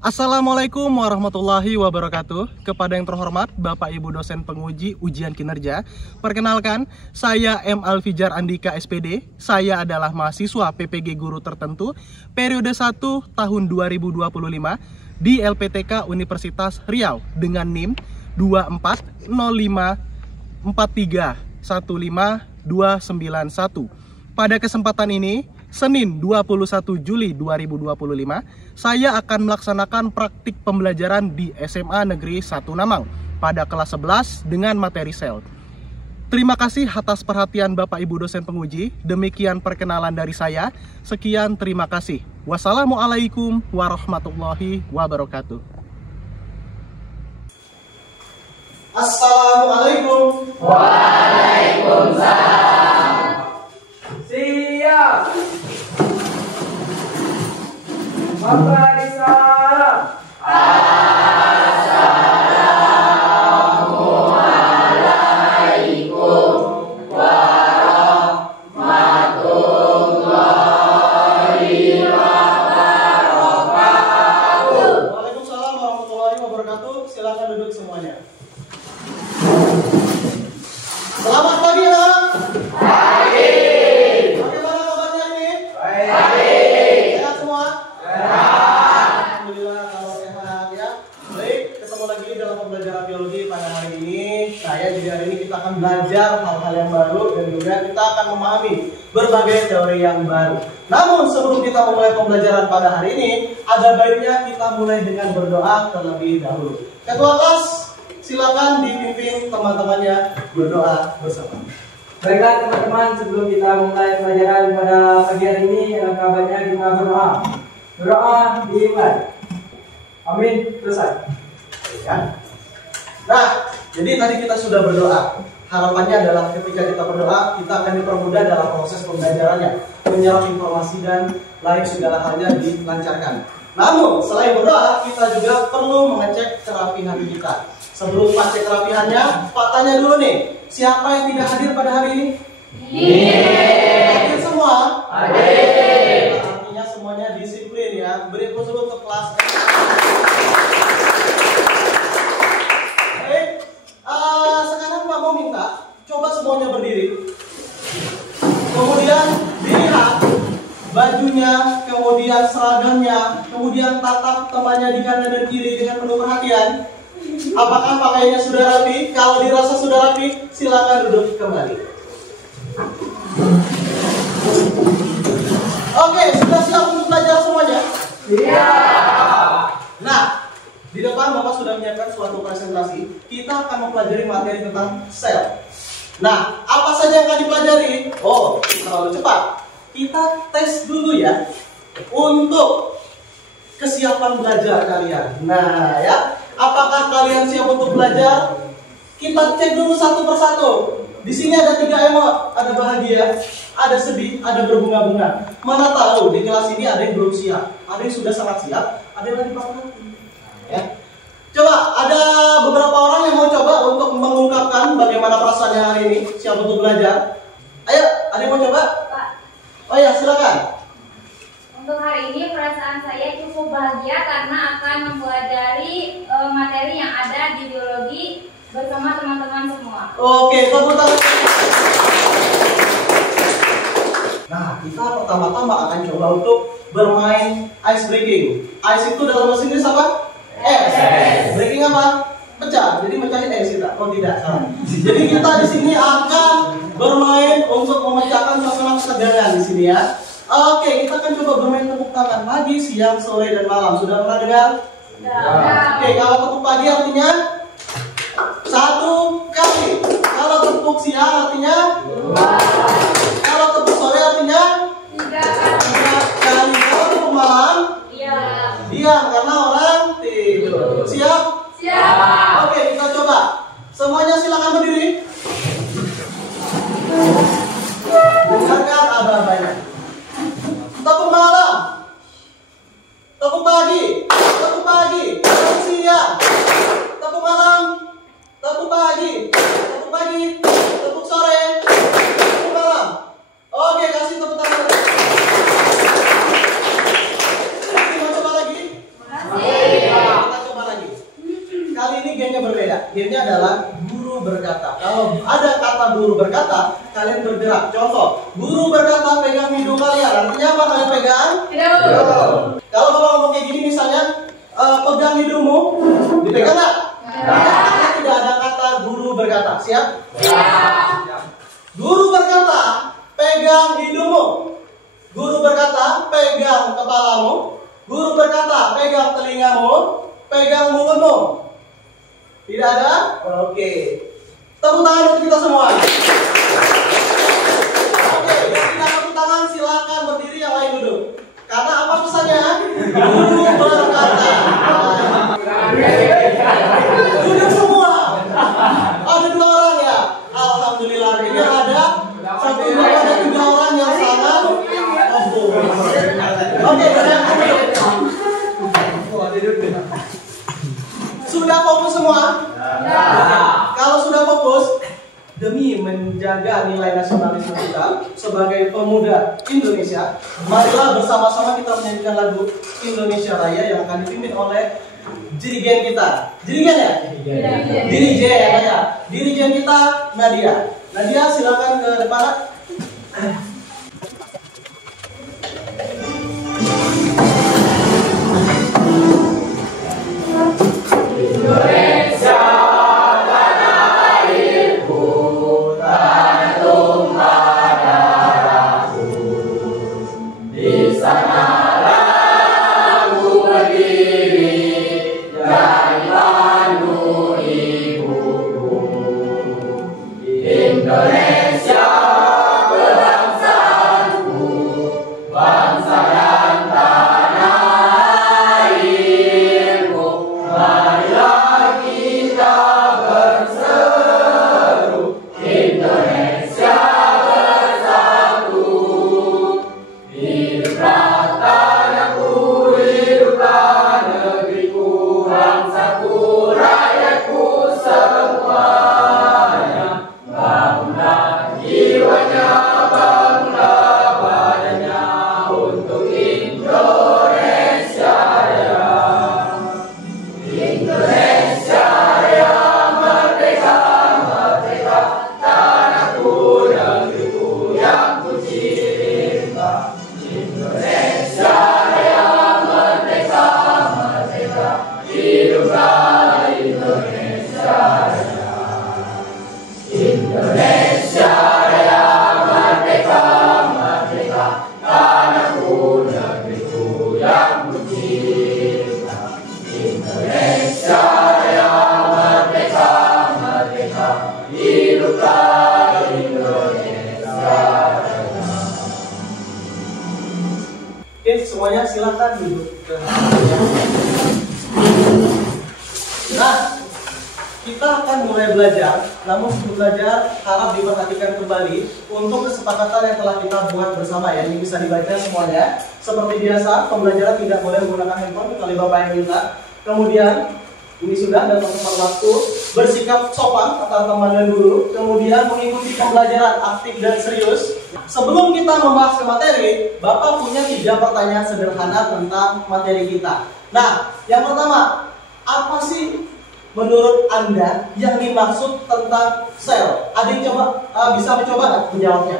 Assalamualaikum warahmatullahi wabarakatuh. Kepada yang terhormat Bapak Ibu dosen penguji ujian kinerja, perkenalkan, saya M. Alfijar Andika SPD. Saya adalah mahasiswa PPG Guru Tertentu periode 1 tahun 2025 di LPTK Universitas Riau dengan NIM 240543159291. Pada kesempatan ini, Senin 21 Juli 2025, saya akan melaksanakan praktik pembelajaran di SMA Negeri 1 Namang pada kelas 11 dengan materi sel. Terima kasih atas perhatian Bapak Ibu dosen penguji. Demikian perkenalan dari saya. Sekian, terima kasih. Wassalamualaikum warahmatullahi wabarakatuh. Assalamualaikum. Waalaikumsalam. Siap. Memberi salam. Assalamualaikum warahmatullahi wabarakatuh. Waalaikumsalam warahmatullahi wabarakatuh. Silakan duduk semuanya. Selamat pagi, anak. Pagi. Bagaimana kabarnya nih? Baik. Sehat semua? Alhamdulillah kalau sehat ya. Baik, ketemu lagi dalam pembelajaran biologi pada hari ini. Jadi hari ini kita akan belajar hal-hal yang baru dan juga kita akan memahami berbagai teori yang baru. Namun sebelum kita memulai pembelajaran pada hari ini, ada baiknya kita mulai dengan berdoa terlebih dahulu. Ketua kelas, silakan dipimpin teman-temannya berdoa bersama. Baiklah teman-teman, sebelum kita mulai pelajaran pada pagi hari ini, kabarnya kita berdoa. Berdoa dimulai. Amin. Selesai. Ya. Nah, jadi tadi kita sudah berdoa. Harapannya adalah ketika kita berdoa, kita akan dipermudah dalam proses pembelajarannya, menyerap informasi dan lain segala halnya dilancarkan. Namun, selain berdoa, kita juga perlu mengecek kerapihan kita. Sebelum Pak cek kerapihannya, Pak tanya dulu nih, siapa yang tidak hadir pada hari ini? Hadir semua? Hadir. Artinya semuanya disiplin ya. Beri aplaus dulu untuk kelas. Baik, sekarang Pak mau minta, coba semuanya berdiri. Kemudian dilihat bajunya, kemudian seragamnya, kemudian tatap temannya di kanan dan kiri dengan penuh perhatian. Apakah pakaiannya sudah rapi? Kalau dirasa sudah rapi, silakan duduk kembali. Oke, sudah siap untuk belajar semuanya? Iya. Nah, di depan Bapak sudah menyiapkan suatu presentasi. Kita akan mempelajari materi tentang sel. Nah, apa saja yang akan dipelajari? Oh, terlalu cepat. Kita tes dulu ya untuk kesiapan belajar kalian. Nah, ya. Apakah kalian siap untuk belajar? Kita cek dulu satu persatu. Di sini ada 3 emot, ada bahagia, ada sedih, ada berbunga-bunga. Mana tahu di kelas ini ada yang belum siap, ada yang sudah sangat siap, ada yang lagi patah hati. Ya. Coba ada beberapa orang yang mau coba untuk mengungkapkan bagaimana perasaannya hari ini, siap untuk belajar. Ayo, ada yang mau coba? Pak, Oh ya, silakan. untuk hari ini perasaan saya cukup bahagia karena akan mempelajari materi yang ada di biologi bersama teman-teman semua. Oke, tepuk tangan. Nah, kita pertama-tama akan coba untuk bermain ice breaking. Ice itu dalam bahasa Inggris apa? Es. Breaking apa? Pecah. Jadi mecahin es kita. Oh tidak. Jadi kita di sini akan bermain untuk memecahkan suasana ketegangan di sini ya. Oke, kita akan coba bermain tepuk tangan pagi, siang, sore, dan malam. Sudah pernah dengar? Oke, kalau tepuk pagi artinya 1 kali. Kalau tepuk siang artinya 2. Kalau tepuk sore artinya 3 kali. Kalau tepuk malam? Diam, karena orang tidur. Siap? Siap. Oke, kita coba. Semuanya silakan berdiri. Dengarkan aba-abanya. Tepuk malam, tepuk pagi, tepuk siang, tepuk malam, tepuk pagi, tepuk kata guru berkata, kalian bergerak. Contoh, guru berkata pegang hidung kalian. Artinya apa kalian pegang? Hidung. Kalau bapak ngomong kayak gini misalnya, pegang hidungmu, dipegang nggak? Karena tidak ada kata guru berkata. Siap? Siap. Guru berkata, pegang hidungmu. Guru berkata, pegang kepalamu. Guru berkata, pegang telingamu. Pegang mulutmu. Tidak ada? Oke. Tepuk tangan untuk kita semua. Oke, yang tidak tepuk tangan silakan berdiri, yang lain duduk. Karena apa pesannya? Guru berkata. Duduk semua. Ada 2 orang ya. Alhamdulillah. Ini ada 1, 2, ada 3 orang yang sangat fokus. Oke, sudah fokus semua? Kalau sudah fokus, demi menjaga nilai nasionalisme kita sebagai pemuda Indonesia, marilah bersama-sama kita menyanyikan lagu Indonesia Raya yang akan dipimpin oleh dirigen kita. Dirigen ya? Dirigen ya. Dirigen kita Nadia. Nadia silakan ke depan. Indonesia tanah airku, tanah tumpah darahku. Di sanalah aku berdiri, jadi pandu ibuku. Indonesia kebangsaanku, bangsa dan tanah airku. Marilah kita berseru, Indonesia bersatu. Hiduplah tanahku, hiduplah negeriku, bangsaku, rakyatku semuanya. Bangunlah jiwanya, bangunlah badannya untuk Indonesia Raya. Indonesia Raya, merdeka, merdeka, tanahku, negeriku yang ku cinta. Indonesia Raya, merdeka, merdeka, hiduplah Indonesia Raya. Indonesia Raya, merdeka, merdeka, tanahku, negeriku yang ku cinta. Indonesia Raya, merdeka, merdeka, hiduplah Indonesia Raya. Oke, semuanya silakan duduk. Nah, kita akan mulai belajar. Namun sebelum belajar harap diperhatikan kembali untuk kesepakatan yang telah kita buat bersama ya. Ini bisa dibaca semuanya. Seperti biasa, pembelajaran tidak boleh menggunakan handphone kecuali Bapak yang minta. Kemudian ini sudah dan tepat waktu, bersikap sopan antar teman dan guru, kemudian mengikuti pembelajaran aktif dan serius. Sebelum kita membahas ke materi, Bapak punya 3 pertanyaan sederhana tentang materi kita. Nah, yang pertama, apa sih menurut Anda yang dimaksud tentang sel? Ada yang bisa mencoba nggak menjawabnya?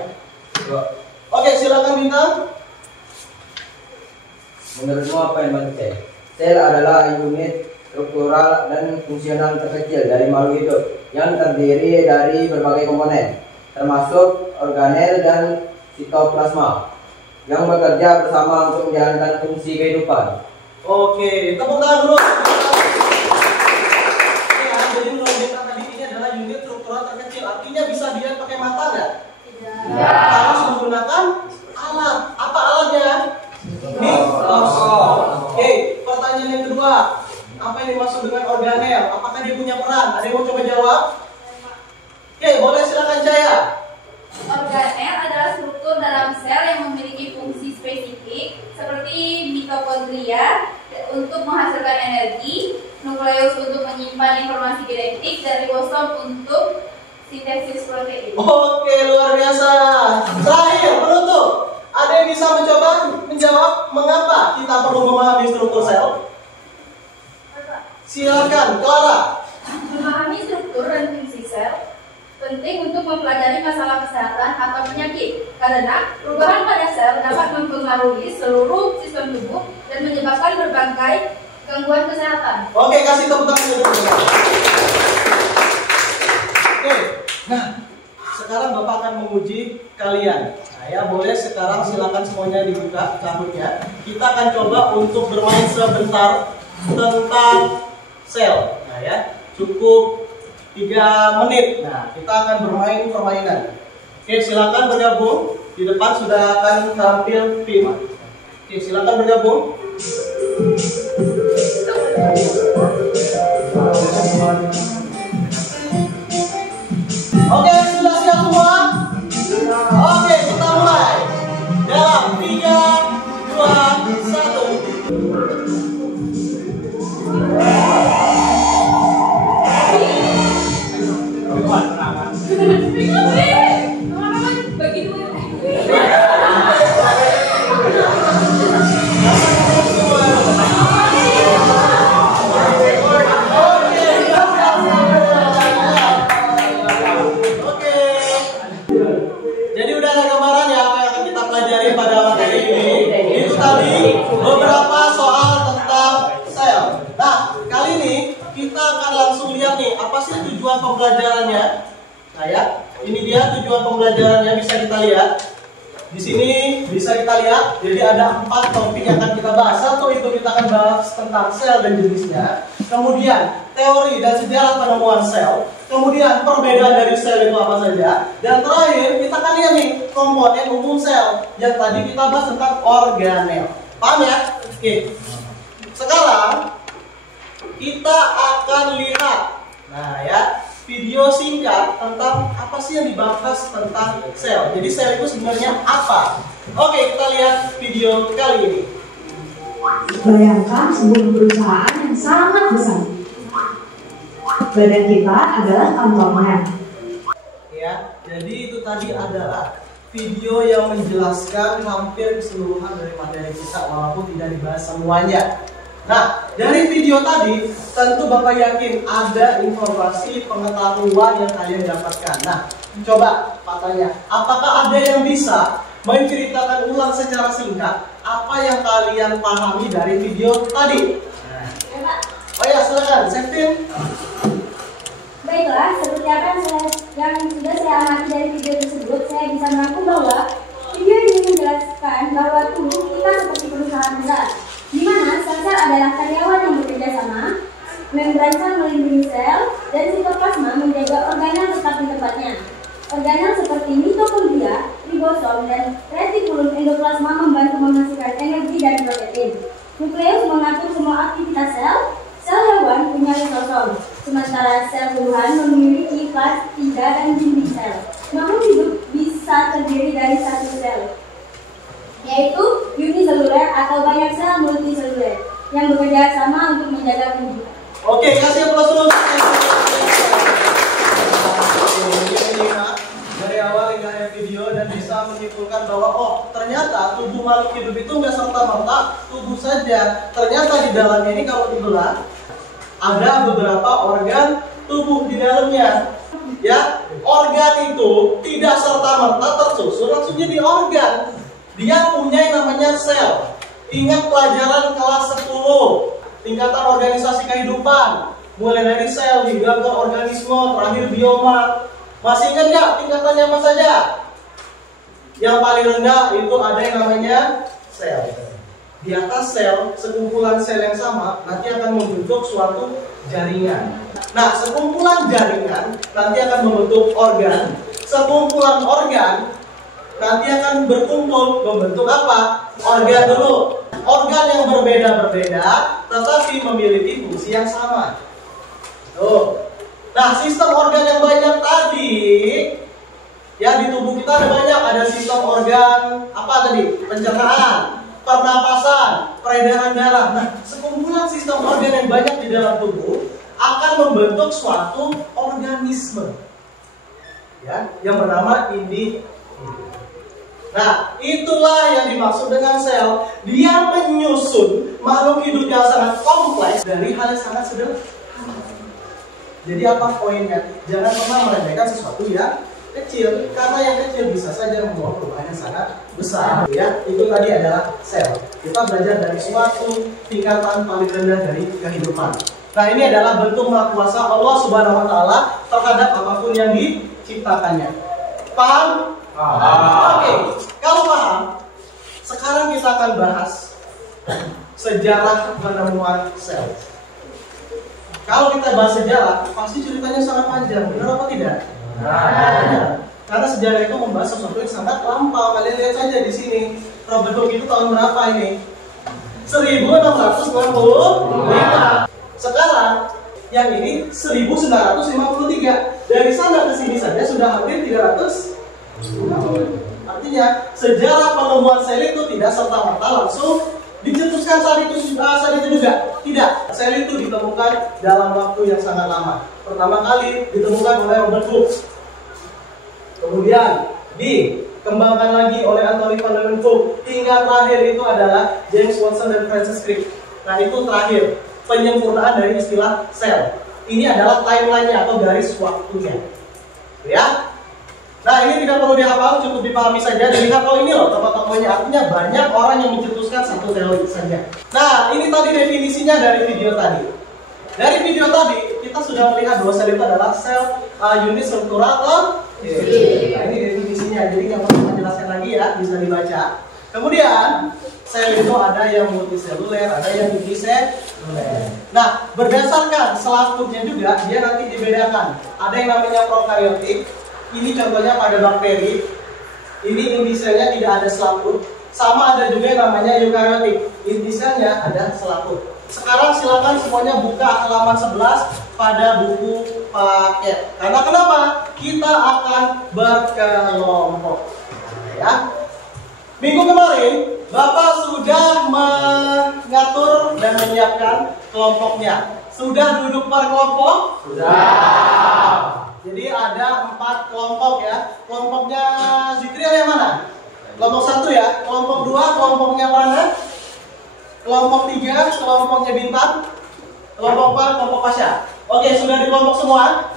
Oke, silakan Bintang. Menurutmu apa yang dimaksud sel? Sel adalah unit struktural dan fungsional terkecil dari makhluk hidup yang terdiri dari berbagai komponen, termasuk organel dan sitoplasma, yang bekerja bersama untuk menjalankan fungsi kehidupan. Oke, tepuk tangan dulu. Ya, jadi menurut Bintang tadi ini adalah unit struktural terkecil. Artinya bisa dilihat pakai mata nggak? Tidak. Harus menggunakan alat. Apa alatnya? Mikroskop. Oke, pertanyaan yang kedua. Apa yang dimaksud dengan organel? Apakah dia punya peran? Ada yang mau coba jawab? Oke, boleh silakan Jaya. Organel adalah struktur dalam sel yang memiliki fungsi spesifik seperti mitokondria untuk menghasilkan energi, nukleus untuk menyimpan informasi genetik, dan ribosom untuk sintesis protein. Oke, luar biasa. Terakhir, penutup. Ada yang bisa mencoba menjawab mengapa kita perlu memahami struktur sel? Silakan, Clara. Memahami struktur dan fungsi sel penting untuk mempelajari masalah kesehatan atau penyakit karena perubahan pada sel dapat mempengaruhi seluruh sistem tubuh dan menyebabkan berbagai gangguan kesehatan. Oke, kasih tepuk tangan dulu. Oke, nah sekarang Bapak akan menguji kalian. Nah, ya boleh sekarang silakan semuanya dibuka cabutnya. Kita akan coba untuk bermain sebentar tentang sel. Nah ya, cukup 3 menit. Nah, kita akan bermain permainan. Oke, silakan bergabung. Di depan sudah akan tampil tim. Oke, silakan bergabung. Oke, sudah siap semua? Oke, kita mulai. Dalam 3, 2, 1. Bagi dua. Jadi udah ada gambaran ya apa yang akan kita pelajari pada materi ini. Itu tadi beberapa soal tentang sel. Nah, kali ini kita akan langsung lihat nih apa sih tujuan pembelajarannya. Nah ya, ini dia tujuan pembelajarannya, bisa kita lihat. Di sini bisa kita lihat, jadi ada 4 topik yang akan kita bahas. Satu itu kita akan bahas tentang sel dan jenisnya. Kemudian teori dan sejarah penemuan sel. Kemudian perbedaan dari sel itu apa saja. Dan terakhir kita akan lihat nih komponen umum sel. Yang tadi kita bahas tentang organel. Paham ya? Oke. Sekarang kita akan lihat, nah ya, video singkat tentang apa sih yang dibahas tentang sel. Jadi sel itu sebenarnya apa? Oke, kita lihat video kali ini. Bayangkan sebuah perusahaan yang sangat besar. Badan kita adalah kantornya. Ya, jadi itu tadi adalah video yang menjelaskan hampir keseluruhan dari materi kita walaupun tidak dibahas semuanya. Nah, dari video tadi tentu Bapak yakin ada informasi pengetahuan yang kalian dapatkan. Nah, coba Pak tanya, apakah ada yang bisa menceritakan ulang secara singkat apa yang kalian pahami dari video tadi? Oh ya, silakan, Septin. Baiklah, seperti apa yang sudah saya amati dari video tersebut, saya bisa merangkum bahwa video ini menjelaskan bahwa tubuh kita seperti perusahaan besar, di mana sel-sel adalah karyawan yang bekerja sama, membran sel melindungi sel, dan sitoplasma menjaga organel tetap di tempatnya. Organel seperti mitokondria, ribosom, dan retikulum endoplasma membantu menghasilkan energi dan protein. Nukleus mengatur semua aktivitas sel. Sel hewan punya lisosom, sementara sel tumbuhan memiliki plastida dan dinding sel. Makhluk hidup bisa terdiri dari satu sel, yaitu uniseluler atau banyak sel multiseluler yang bekerja sama untuk menjaga kehidupan. Oke, kasih aplaus dulu. Dari awal hingga akhir video dan bisa menyimpulkan bahwa oh ternyata tubuh makhluk hidup itu nggak serta-merta tubuh saja. Ternyata di dalamnya ini kalau dibelah ada beberapa organ tubuh di dalamnya. Ya, organ itu tidak serta-merta tersusun langsung jadi organ. Dia punya yang namanya sel. Ingat pelajaran kelas 10, tingkatan organisasi kehidupan. Mulai dari sel hingga ke organisme, terakhir bioma. Masih ingat nggak tingkatannya apa saja? Yang paling rendah itu ada yang namanya sel. Di atas sel, sekumpulan sel yang sama nanti akan membentuk suatu jaringan. Nah, sekumpulan jaringan nanti akan membentuk organ. Sekumpulan organ nanti akan berkumpul membentuk apa? Organ dulu. Organ yang berbeda-berbeda tetapi memiliki fungsi yang sama. Tuh. Nah, sistem organ yang banyak tadi ya di tubuh kita ada banyak. Ada sistem organ apa tadi? Pencernaan, pernapasan, peredaran darah. Nah, sekumpulan sistem organ yang banyak di dalam tubuh akan membentuk suatu organisme. Ya, yang bernama individu. Nah, itulah yang dimaksud dengan sel. Dia menyusun makhluk hidup yang sangat kompleks dari hal yang sangat sederhana. Jadi apa poinnya? Jangan pernah meremehkan sesuatu yang kecil, karena yang kecil bisa saja membawa perubahan yang sangat besar. Ya, itu tadi adalah sel. Kita belajar dari suatu tingkatan paling rendah dari kehidupan. Nah, ini adalah bentuk maha kuasa Allah Subhanahu wa taala terhadap apapun yang diciptakannya. Paham? Oke, kalau paham, sekarang kita akan bahas sejarah penemuan sel. Kalau kita bahas sejarah, pasti ceritanya sangat panjang, benar apa tidak? Karena sejarah itu membahas sesuatu yang sangat lampau. Kalian lihat saja di sini. Robert Hooke itu tahun berapa ini? 1695. Sekarang yang ini 1953. Dari sana ke sini saja sudah hampir 300 tahun. Artinya sejarah penemuan sel itu tidak serta-merta langsung dicetuskan saat itu juga. Tidak. Sel itu ditemukan dalam waktu yang sangat lama. Pertama kali ditemukan oleh Robert Hooke. Kemudian dikembangkan lagi oleh Anthony van Leeuwenhoek. Hingga terakhir itu adalah James Watson dan Francis Crick. Nah, itu terakhir penyempurnaan dari istilah sel. Ini adalah timeline-nya atau garis waktunya. Ya. Nah, ini tidak perlu dihafal, cukup dipahami saja. Dilihat, oh ini loh tokoh-tokohnya. Artinya banyak orang yang mencetuskan satu teori saja. Nah, ini tadi definisinya dari video tadi. Dari video tadi, kita sudah melihat bahwa sel itu adalah sel unit struktural atau nah, ini definisinya. Jadi nggak perlu menjelaskan lagi ya, bisa dibaca. Kemudian, sel itu ada yang multiseluler, ada yang uniseluler. Nah, berdasarkan selaputnya juga, dia nanti dibedakan. Ada yang namanya prokaryotik. Ini contohnya pada bakteri. Ini intiselnya tidak ada selaput. Sama ada juga yang namanya eukaryotik. Intiselnya ada selaput. Sekarang silakan semuanya buka halaman 11 pada buku paket. Karena kenapa? Kita akan berkelompok. Ya. Minggu kemarin Bapak sudah mengatur dan menyiapkan kelompoknya. Sudah duduk per kelompok? Sudah. Jadi ada 4 kelompok ya. Kelompoknya Zikril yang mana? Kelompok 1 ya. Kelompok 2 kelompoknya mana? Kelompok 3 kelompoknya Bintang. Kelompok 4 kelompok Pasha. Oke, sudah di kelompok semua?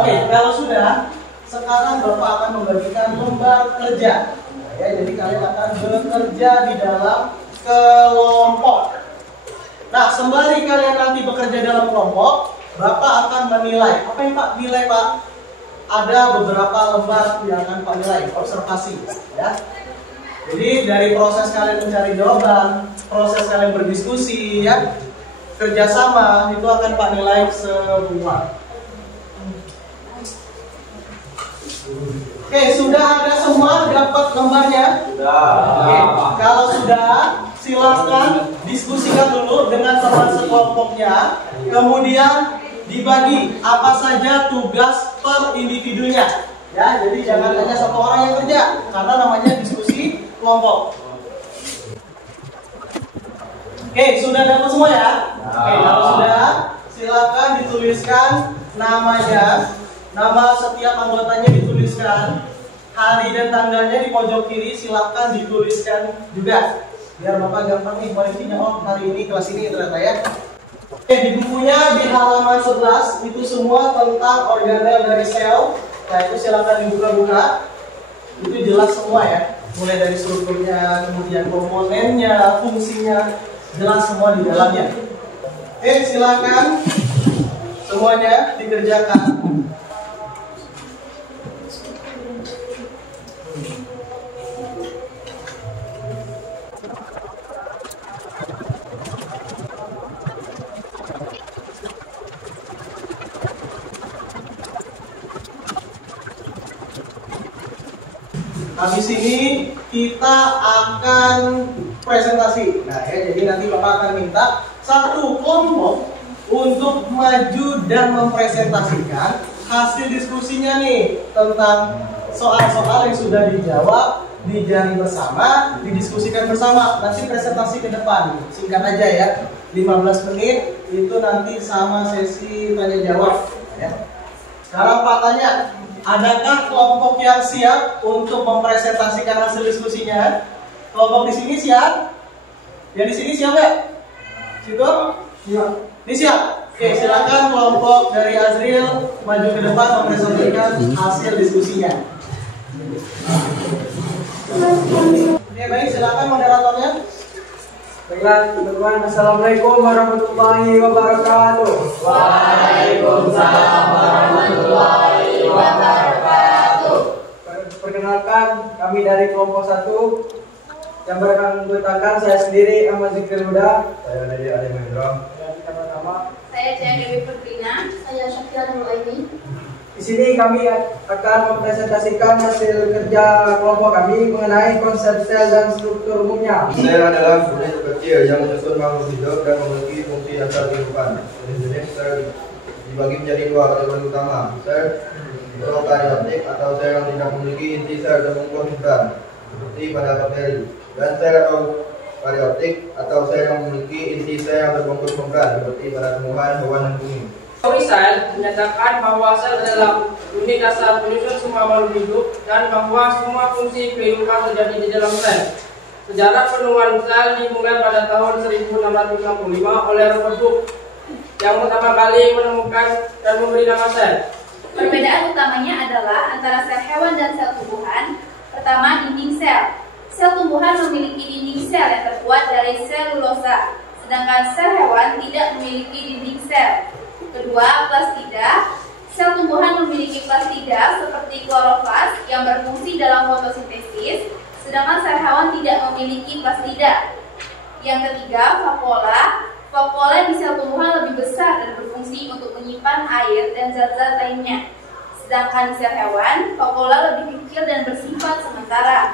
Oke, kalau sudah, sekarang Bapak akan membagikan lembar kerja. Ya, jadi kalian akan bekerja di dalam kelompok. Nah, sembari kalian nanti bekerja dalam kelompok, Bapak akan menilai. Apa yang Pak nilai, Pak? Ada beberapa lembar yang akan Pak nilai, observasi, ya. Jadi dari proses kalian mencari jawaban, proses kalian berdiskusi, ya, kerjasama, itu akan Pak nilai semua. Oke, sudah ada semua dapat lembarnya? Sudah. Oke, kalau sudah, silakan diskusikan dulu dengan teman sekelompoknya. Kemudian dibagi apa saja tugas per individunya. Ya, jadi jangan hanya satu orang yang kerja, karena namanya diskusi kelompok. Oke, sudah dapat semua ya? Oke, kalau sudah, silakan dituliskan namanya. Nama setiap anggotanya dituliskan, hari dan tanggalnya di pojok kiri silakan dituliskan juga. Biar Bapak gampang nih koreksinya. Oh, hari ini kelas ini ternyata ya. Oke, di bukunya di halaman 11 itu semua tentang organel dari sel. Nah, itu silakan dibuka-buka. Itu jelas semua ya. Mulai dari strukturnya, kemudian komponennya, fungsinya, jelas semua di dalamnya. Oke, silakan semuanya dikerjakan. Habis ini kita akan presentasi. Nah ya, jadi nanti Bapak akan minta satu kelompok untuk maju dan mempresentasikan hasil diskusinya nih tentang soal-soal yang sudah dijawab, dijaring bersama, didiskusikan bersama. Nanti presentasi ke depan, singkat aja ya, 15 menit itu nanti sama sesi tanya jawab. Ya. Sekarang Pak tanya. Adakah kelompok yang siap untuk mempresentasikan hasil diskusinya? Kelompok di sini siap? Yang di sini siap nggak? Situ? Siap. Ini siap? Oke, silakan kelompok dari Azril maju ke depan mempresentasikan hasil diskusinya. Oke, baik, silakan moderatornya. Baiklah teman-teman, Assalamualaikum warahmatullahi wabarakatuh. Waalaikumsalam warahmatullahi wabarakatuh. Perkenalkan, kami dari kelompok 1 yang beranggotakan saya sendiri Ahmad Zikri Huda. Saya Nadia Ali Mahendra. Pertama, Saya Cia Dewi Pertrina. Saya Syakira Nuraini. di sini kami akan mempresentasikan hasil kerja kelompok kami mengenai konsep sel dan struktur umumnya. Sel adalah unit kecil yang menyusun makhluk hidup dan memiliki fungsi dasar kehidupan. Jenis sel dibagi menjadi 2 kategori utama: sel prokaryotik atau sel yang tidak memiliki inti sel terbungkus membran, seperti pada bakteri, dan sel eukaryotik atau sel yang memiliki inti sel yang terbungkus membran, seperti pada tumbuhan, hewan, dan bumi. Teori sel menyatakan bahwa sel adalah unit dasar penyusun semua makhluk hidup dan bahwa semua fungsi kehidupan terjadi di dalam sel. Sejarah penemuan sel dimulai pada tahun 1665 oleh Robert Hooke yang pertama kali menemukan dan memberi nama sel. Perbedaan utamanya adalah antara sel hewan dan sel tumbuhan. Pertama, dinding sel. Sel tumbuhan memiliki dinding sel yang terbuat dari selulosa, sedangkan sel hewan tidak memiliki dinding sel. Kedua, plastida. Sel tumbuhan memiliki plastida seperti klorofas yang berfungsi dalam fotosintesis, sedangkan sel hewan tidak memiliki plastida. Yang ketiga, vakuola. Vakuola di sel tumbuhan lebih besar dan berfungsi untuk menyimpan air dan zat-zat lainnya. Sedangkan di sel hewan, vakuola lebih kecil dan bersifat sementara.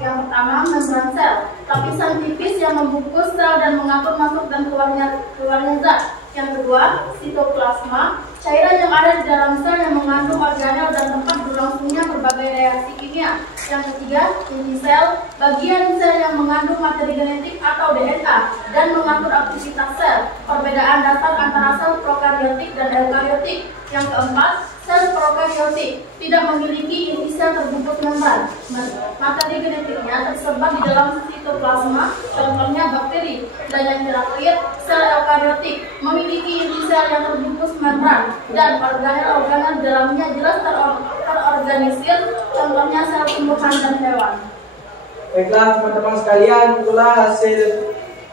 Yang pertama, membran sel, lapisan tipis yang membungkus sel dan mengatur masuk dan keluarnya zat. Yang kedua, sitoplasma, cairan yang ada di dalam sel yang mengandung organel dan tempat berlangsungnya berbagai reaksi kimia. Yang ketiga, inti sel, bagian sel yang mengandung materi genetik atau DNA dan mengatur aktivitas sel. Perbedaan dasar antara sel prokaryotik dan eukaryotik. Yang keempat, sel prokaryotik tidak memiliki inti sel terbungkus membran. Materi genetiknya tersebar di dalam sitoplasma, contohnya bakteri. Dan yang terakhir, sel eukaryotik memiliki inti sel yang terbungkus membran dan organel-organel di dalamnya jelas terorganisir, contohnya sel tumbuhan dan hewan. Baiklah teman-teman sekalian, itulah hasil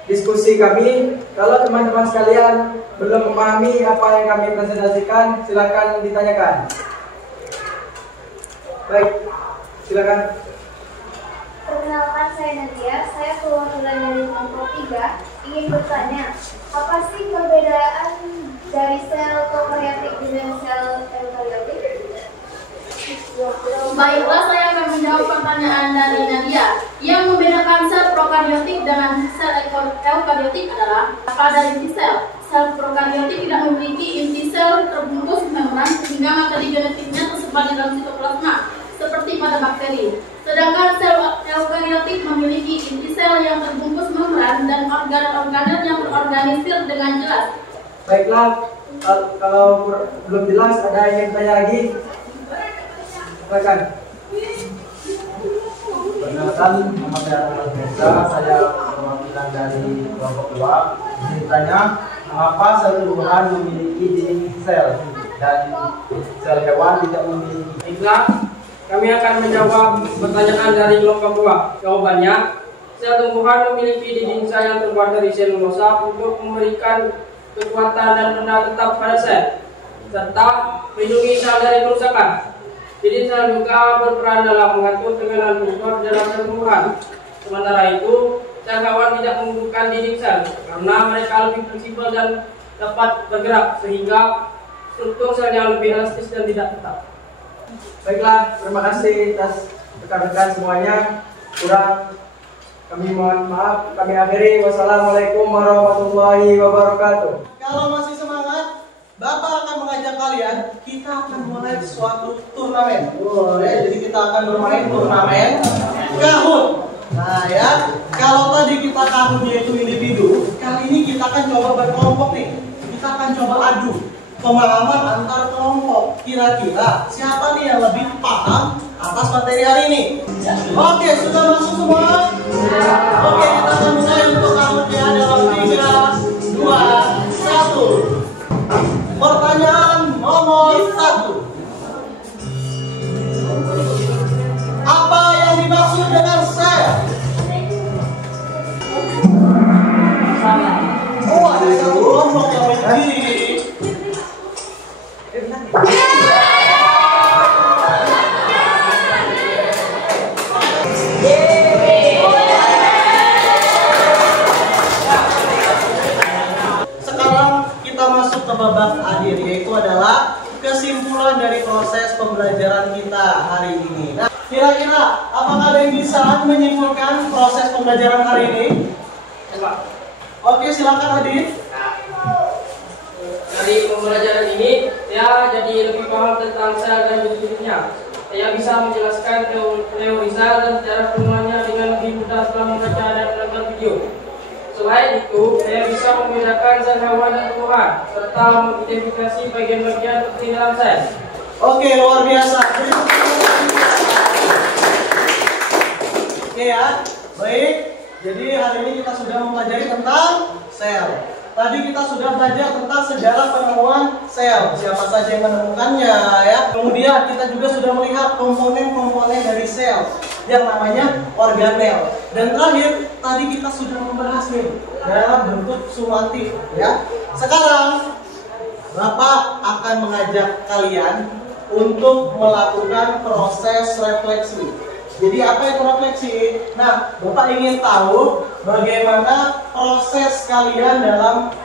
diskusi kami. Kalau teman-teman sekalian belum memahami apa yang kami presentasikan, silakan ditanyakan. Baik, silakan. Perkenalkan, saya Nadia, saya perwakilan dari kelompok 3 ingin bertanya, apa sih perbedaan dari sel prokaryotik dengan sel eukaryotik? Baiklah, saya akan menjawab pertanyaan dari Nadia. Yang membedakan sel prokaryotik dengan sel eukaryotik adalah pada inti sel. Sel prokaryotik tidak memiliki inti sel terbungkus membran sehingga materi genetiknya tersebar di dalam sitoplasma seperti pada bakteri. Sedangkan sel eukaryotik memiliki inti sel yang terbungkus membran dan organel-organel yang terorganisir dengan jelas. Baiklah, kalau belum jelas ada yang tanya lagi? Silakan. Perkenalkan, nama saya Ahmad Mirza, saya perwakilan dari kelompok 2. Ditanya, mengapa sel tumbuhan memiliki dinding sel dan sel hewan tidak memiliki? Baiklah, kami akan menjawab pertanyaan dari kelompok 2. Jawabannya, sel tumbuhan memiliki dinding sel yang terbuat dari selulosa untuk memberikan kekuatan dan benda tetap pada sel, serta melindungi sel dari kerusakan. Dinding sel juga berperan dalam mengatur tekanan glukosa dalam sel tumbuhan. Sementara itu, sel hewan tidak membutuhkan dinding sel karena mereka lebih fleksibel dan dapat bergerak sehingga struktur selnya lebih elastis dan tidak tetap. Baiklah, terima kasih atas rekan-rekan semuanya. Kurang kami mohon maaf. Kami akhiri. Wassalamualaikum warahmatullahi wabarakatuh. Kalau masih semangat, Bapak akan mengajak kalian, kita akan mulai suatu turnamen. Jadi kita akan bermain turnamen kahut. Nah ya, kalau tadi kita kahutnya itu individu, kali ini kita akan coba berkelompok nih. Kita akan coba adu pemahaman antar kelompok. Kira-kira siapa nih yang lebih paham atas materi hari ini? Oke, sudah masuk semua? Oke, kita akan mulai untuk kahutnya dalam 3, 2, 1. kira-kira apakah ada yang bisa menyimpulkan proses pembelajaran hari ini? Coba. Oke, silakan Adit. Dari pembelajaran ini, saya jadi lebih paham tentang sel dan bentuk-bentuknya. Saya bisa menjelaskan teori sel dan cara penemuannya dengan lebih mudah setelah membaca dan menonton video. Selain itu, saya bisa membedakan sel hewan dan tumbuhan, serta mengidentifikasi bagian-bagian penting dalam sel. Oke, luar biasa. Oke ya, baik. Jadi hari ini kita sudah mempelajari tentang sel. Tadi kita sudah belajar tentang sejarah penemuan sel, siapa saja yang menemukannya ya. Kemudian kita juga sudah melihat komponen-komponen dari sel yang namanya organel. Dan terakhir tadi kita sudah membahas nih dalam bentuk sumatif ya. Sekarang Bapak akan mengajak kalian untuk melakukan proses refleksi. Jadi apa itu refleksi? Nah, Bapak ingin tahu bagaimana proses kalian dalam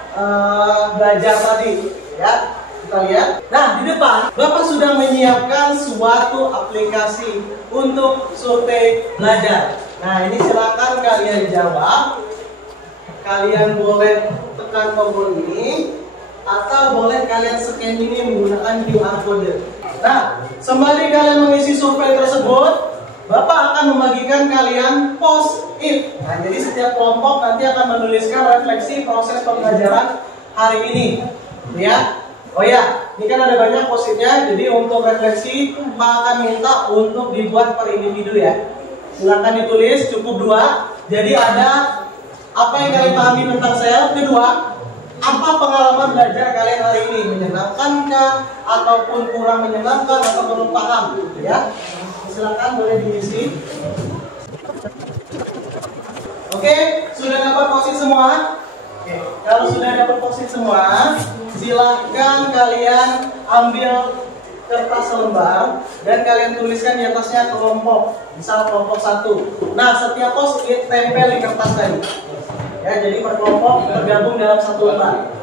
belajar tadi, ya. Kita lihat. Nah, di depan Bapak sudah menyiapkan suatu aplikasi untuk survei belajar. Nah, ini silakan kalian jawab. Kalian boleh tekan tombol ini atau boleh kalian scan ini menggunakan QR code. Nah, sembari kalian mengisi survei tersebut, Bapak akan membagikan kalian post-it. Nah, jadi setiap kelompok nanti akan menuliskan refleksi proses pembelajaran hari ini. Ya. Oh ya, ini kan ada banyak post-itnya. Jadi untuk refleksi, Pak akan minta untuk dibuat per individu ya. Silakan ditulis, cukup 2. Jadi ada apa yang kalian pahami tentang sel. Kedua, apa pengalaman belajar kalian hari ini? Menyenangkankah ataupun kurang menyenangkan atau belum paham? Ya. Silakan boleh diisi. Oke, sudah dapat post-it semua? Oke, kalau sudah dapat post-it semua, silakan kalian ambil kertas selembar dan kalian tuliskan di atasnya kelompok, misal kelompok 1. Nah, setiap post-it tempel di kertas tadi. Ya, jadi per kelompok tergabung dalam satu lembar.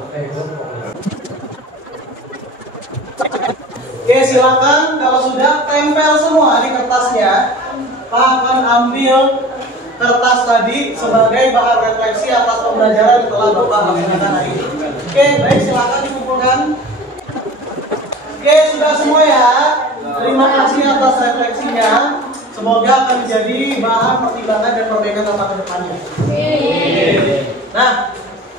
Oke, silakan kalau sudah tempel semua di kertasnya, Pak akan ambil kertas tadi sebagai bahan refleksi atas pembelajaran yang telah Bapak lakukan hari ini. Oke, baik, silakan dikumpulkan. Oke, sudah semua ya. Terima kasih atas refleksinya. Semoga akan menjadi bahan pertimbangan dan perbaikan Bapak ke depannya. Nah,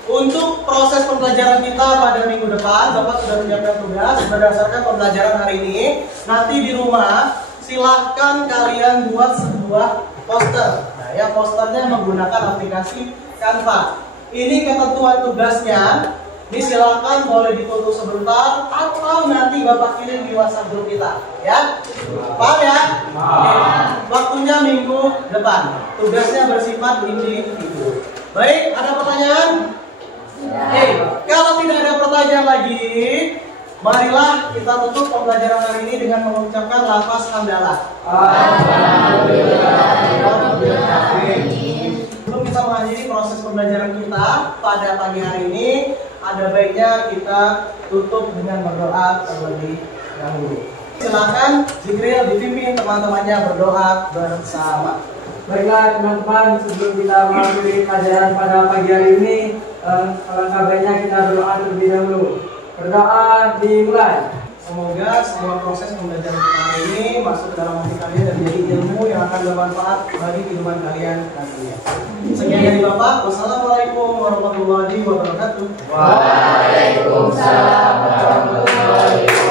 untuk proses pembelajaran kita pada minggu depan, Bapak sudah menyiapkan tugas berdasarkan pembelajaran hari ini. Nanti di rumah, silahkan kalian buat sebuah poster. Nah, ya posternya menggunakan aplikasi Canva. Ini ketentuan tugasnya. Ini silahkan boleh ditutup sebentar atau nanti Bapak kirim di WhatsApp grup kita. Ya, paham ya? Oke. Waktunya minggu depan. Tugasnya bersifat individu. Baik, ada pertanyaan? Oke, kalau tidak ada pertanyaan lagi, marilah kita tutup pembelajaran hari ini dengan mengucapkan lafaz hamdalah. Sebelum kita mengakhiri proses pembelajaran kita pada pagi hari ini, ada baiknya kita tutup dengan berdoa terlebih dahulu. Silakan Zikril dipimpin teman-temannya berdoa bersama. Baiklah teman-teman, sebelum kita mengakhiri pelajaran pada pagi hari ini, alangkah baiknya kita berdoa terlebih dahulu. Berdoa dimulai. Semoga semua proses pembelajaran kita hari ini masuk dalam hati kalian dan menjadi ilmu yang akan bermanfaat bagi kehidupan kalian nantinya. Sekian dari Bapak. Wassalamualaikum warahmatullahi wabarakatuh. Waalaikumsalam warahmatullahi wabarakatuh.